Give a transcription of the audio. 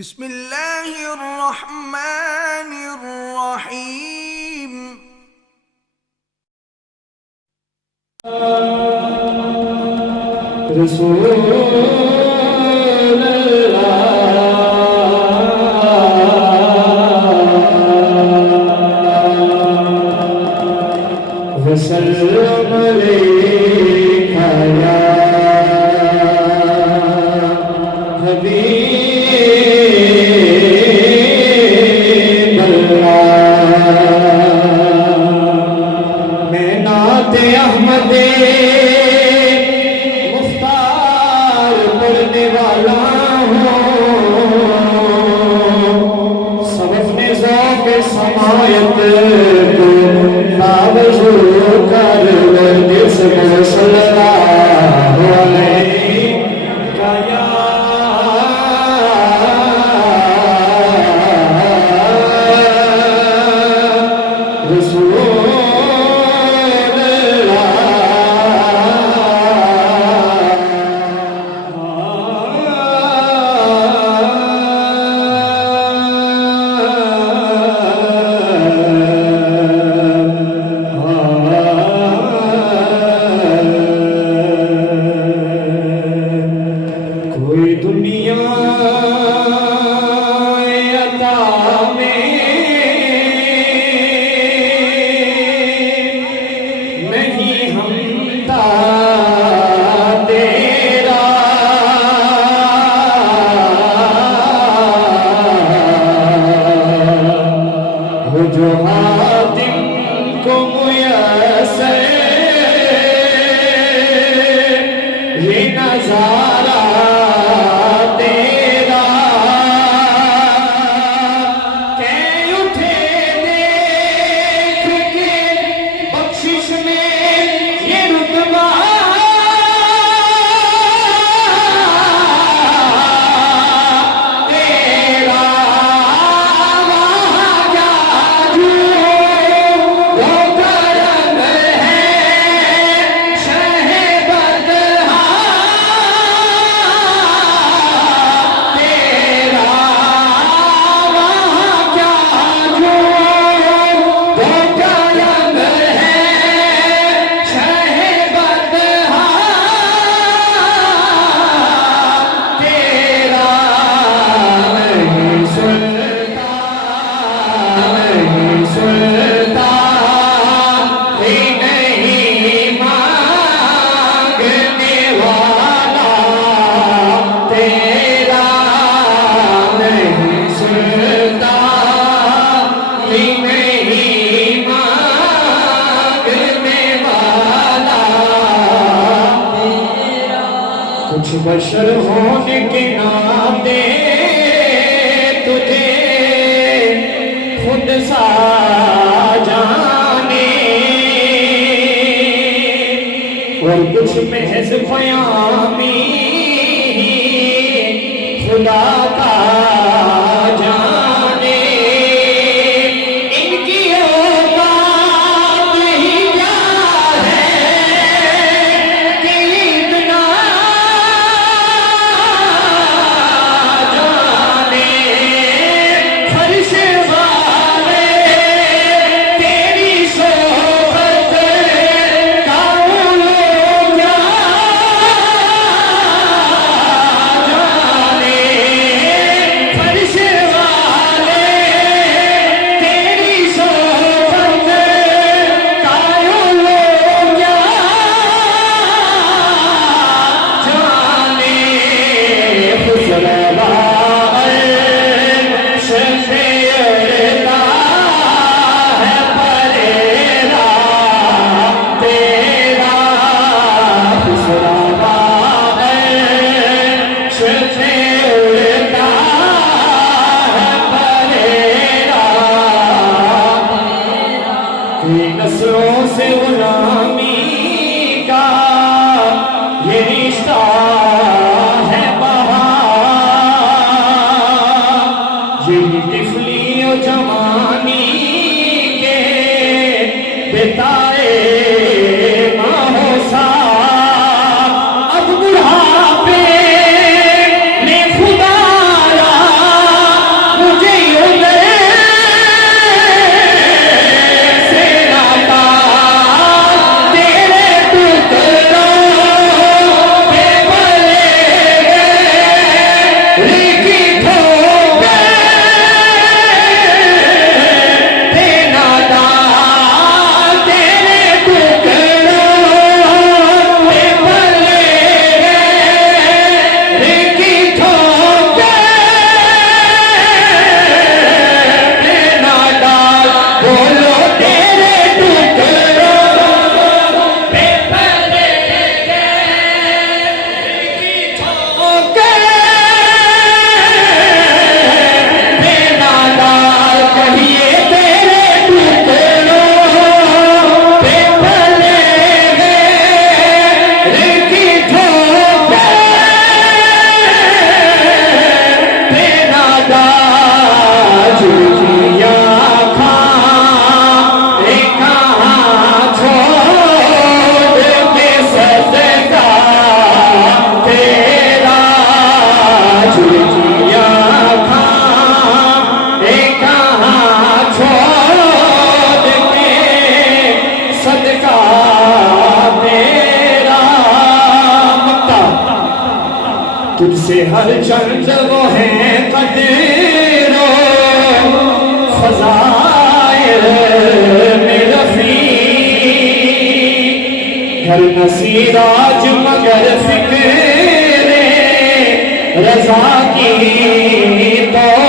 बिस्मिल्लाहिर्रहमानिर्रहीम। रसूल वसल्लम अलैका या हबीब अल्लाह। मैं नाते अहमदे मुख्तार पढ़ने वाला हूँ, सबक में ज़ौक़ समायत को बावजू कर जिस सल्लल्लाहु अलैहि का या रसूल कोई दुनिया अता में नहीं हमता तेरा, वो जो हातिम को मुयस्सर ये नजारा तेरा, कह उठे देख के बख्शिश में ये रुतबा, तेरा वहाँ जादू वो करम है शहे बदहा, तेरा वहाँ जादू वो करम है शहे बदहा, तेरा नहीं सुनता नहीं सुनता ही नहीं मांगने वाला, तेरा नहीं सुनता ही नहीं मांगने वाला, कुछ बशर होने के नाते तुझे खुद सा जाने, और कुछ महज क़यामी खुदा का जाने, इनकी औकात ही क्या है कि इतना जाने, फर्श वाले तेरी सोहबत का लोग क्या जाने, फर्श वाले तेरी सोहबत का लोग क्या जाने, खुशरवा अर्श पे अड़ता है परेरा, तेरा खुशरवा अर्श पे उड़ता है परेरा, कई नस्लों से गुलामी का ये रिश्ता है बहार, ये तिफली और जवानी के बिताए माहो सा, अब बुढ़ापे में खुदा तुझसे हर चंद वो है कदरो फजाइल में रफी घर नसीराज मगर फिक्रे रजा की तो